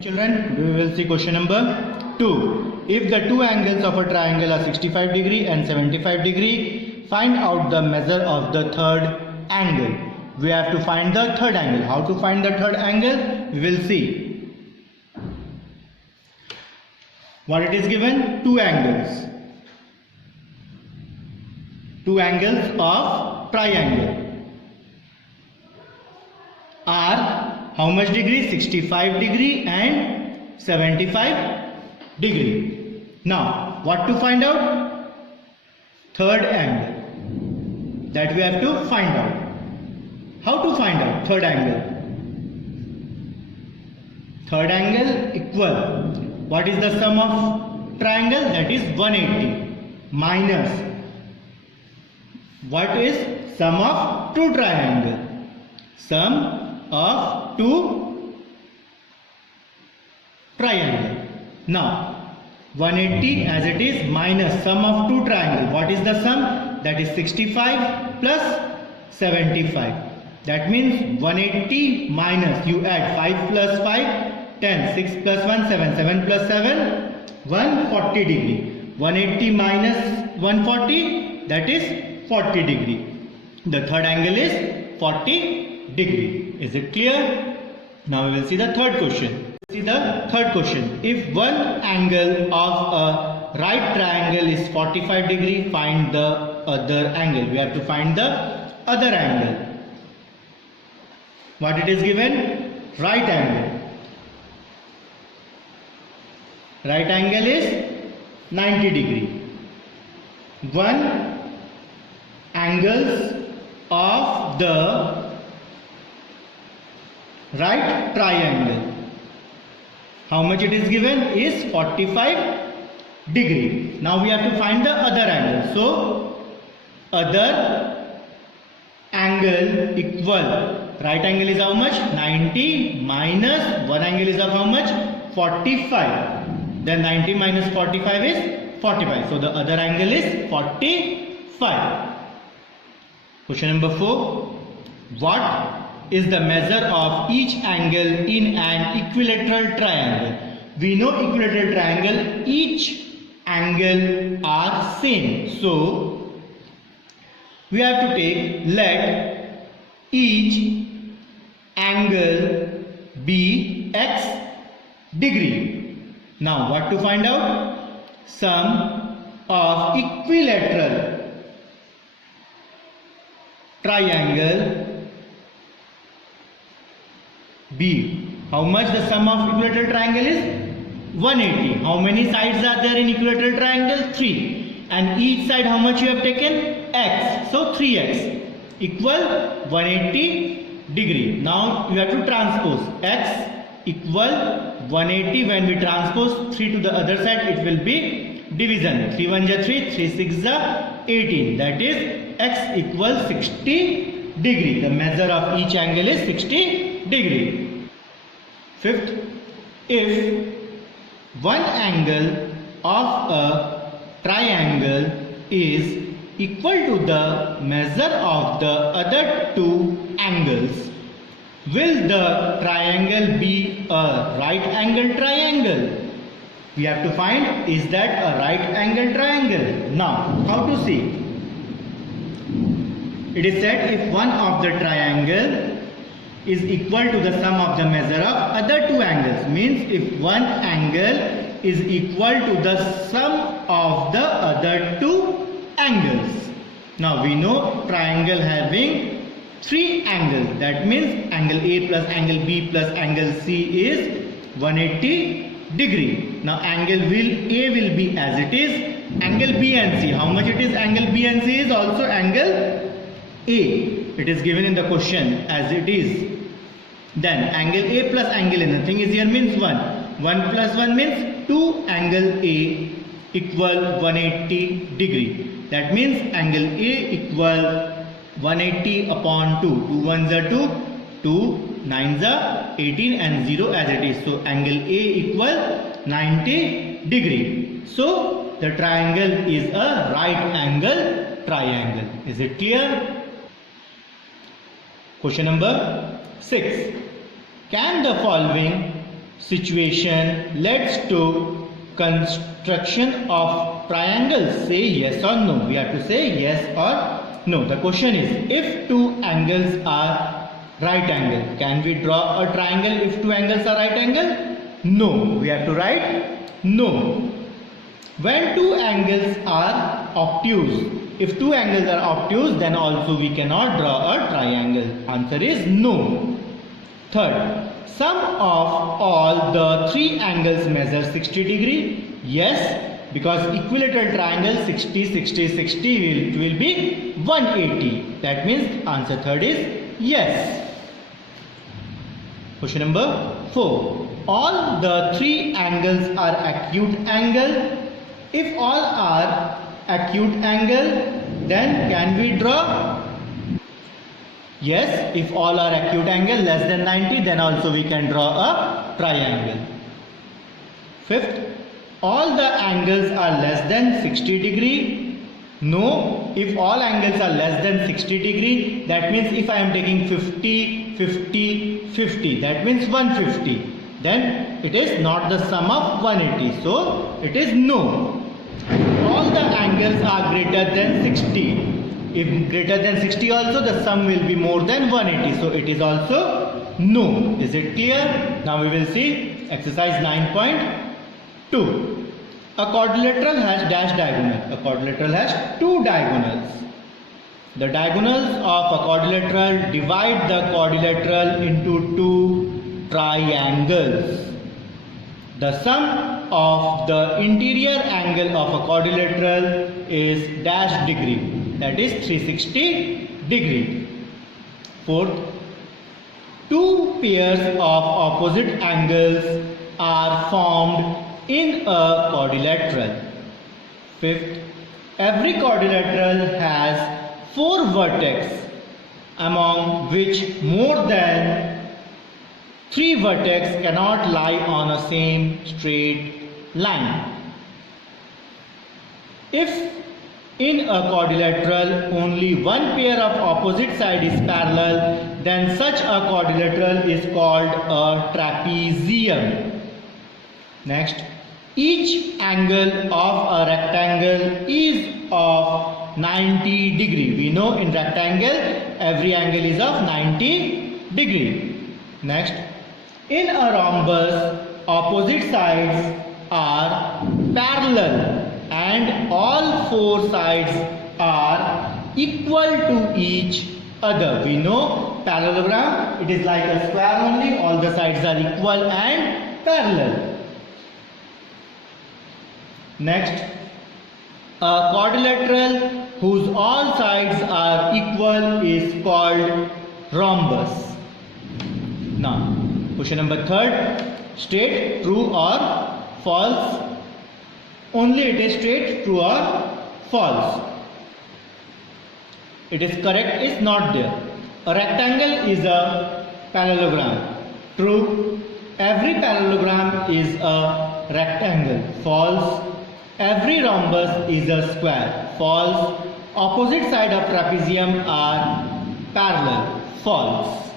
Children, we will see question number 2. If the two angles of a triangle are 65 degree and 75 degree, find out the measure of the third angle. We have to find the third angle. How to find the third angle? We will see. What it is given? Two angles. Two angles of triangle are how much degree? 65 degree and 75 degree. Now, what to find out? Third angle. That we have to find out. How to find out third angle? Third angle equal. What is the sum of triangle? That is 180 minus. What is sum of two triangle? Sum of two triangle. Now 180 as it is minus sum of two triangle. What is the sum? That is 65 plus 75. That means 180 minus, you add 5 plus 5, 10, 6 plus 1, 7, 7 plus 7, 140 degree. 180 minus 140, that is 40 degree. The third angle is 40 degree. Is it clear? Now we will see the third question. See the third question. If one angle of a right triangle is 45 degree, find the other angle. We have to find the other angle. What it is given? Right angle. Right angle is 90 degree. One angles of the right triangle. How much it is given? Is 45 degree. Now we have to find the other angle. So other angle equal. Right angle is how much? 90 minus one angle is of how much? 45. Then 90 minus 45 is 45. So the other angle is 45. Question number 4. What is the measure of each angle in an equilateral triangle? We know equilateral triangle, each angle are same. So we have to take, let each angle be x degree. Now what to find out? Sum of equilateral triangle B. How much the sum of equilateral triangle is? 180. How many sides are there in equilateral triangle? 3. And each side how much you have taken? X. So 3x equal 180 degree. Now you have to transpose. X equal 180. When we transpose 3 to the other side, it will be division. 3 1 ja 3, 3 6 ja 18. That is x equals 60 degree. The measure of each angle is 60 degree. Fifth, if one angle of a triangle is equal to the measure of the other two angles, will the triangle be a right angle triangle? We have to find, is that a right angle triangle? Now, how to see? It is said if one of the triangle is equal to the sum of the measure of other two angles. Means if one angle is equal to the sum of the other two angles. Now we know triangle having three angles. That means angle A plus angle B plus angle C is 180 degree. Now angle A will be as it is. Angle B and C. How much it is? Angle B and C is also angle A. It is given in the question as it is. Then angle A plus angle A, nothing is here, means 1. 1 plus 1 means 2 angle A equal 180 degree. That means angle A equal 180 upon 2. 2 1s are 2, 2 9s are 18 and 0 as it is. So angle A equal 90 degree. So the triangle is a right angle triangle. Is it clear? Question number 6. Can the following situation leads to construction of triangles? Say yes or no. We have to say yes or no. The question is, if two angles are right angle, can we draw a triangle if two angles are right angle? No. We have to write no. When two angles are obtuse, if two angles are obtuse, then also we cannot draw a triangle. Answer is no. Third, sum of all the three angles measure 60 degree. Yes, because equilateral triangle 60, 60, 60 will be 180. That means answer third is yes. Question number 4. All the three angles are acute angle. If all are acute angle, then can we draw? Yes, if all are acute angle less than 90, then also we can draw a triangle. Fifth, all the angles are less than 60 degree. No, if all angles are less than 60 degree, that means if I am taking 50, 50, 50, that means 150. Then it is not the sum of 180. So it is no. All the angles are greater than 60. If greater than 60 also, the sum will be more than 180. So it is also no. Is it clear? Now we will see exercise 9.2. A quadrilateral has dash diagonal. A quadrilateral has two diagonals. The diagonals of a quadrilateral divide the quadrilateral into two triangles. The sum of the interior angle of a quadrilateral is dash degree. That is 360 degree. Fourth, two pairs of opposite angles are formed in a quadrilateral. Fifth, every quadrilateral has four vertices, among which more than three vertices cannot lie on a same straight line. If in a quadrilateral only one pair of opposite side is parallel, then such a quadrilateral is called a trapezium. Next, each angle of a rectangle is of 90 degree. We know in rectangle every angle is of 90 degree. Next, in a rhombus opposite sides are parallel and all four sides are equal to each other. We know parallelogram, it is like a square only, all the sides are equal and parallel. Next, a quadrilateral whose all sides are equal is called rhombus. Now, question number 3, state true or false. Only it is straight, true or false. It is correct, is not there. A rectangle is a parallelogram. True. Every parallelogram is a rectangle. False. Every rhombus is a square. False. Opposite side of trapezium are parallel. False.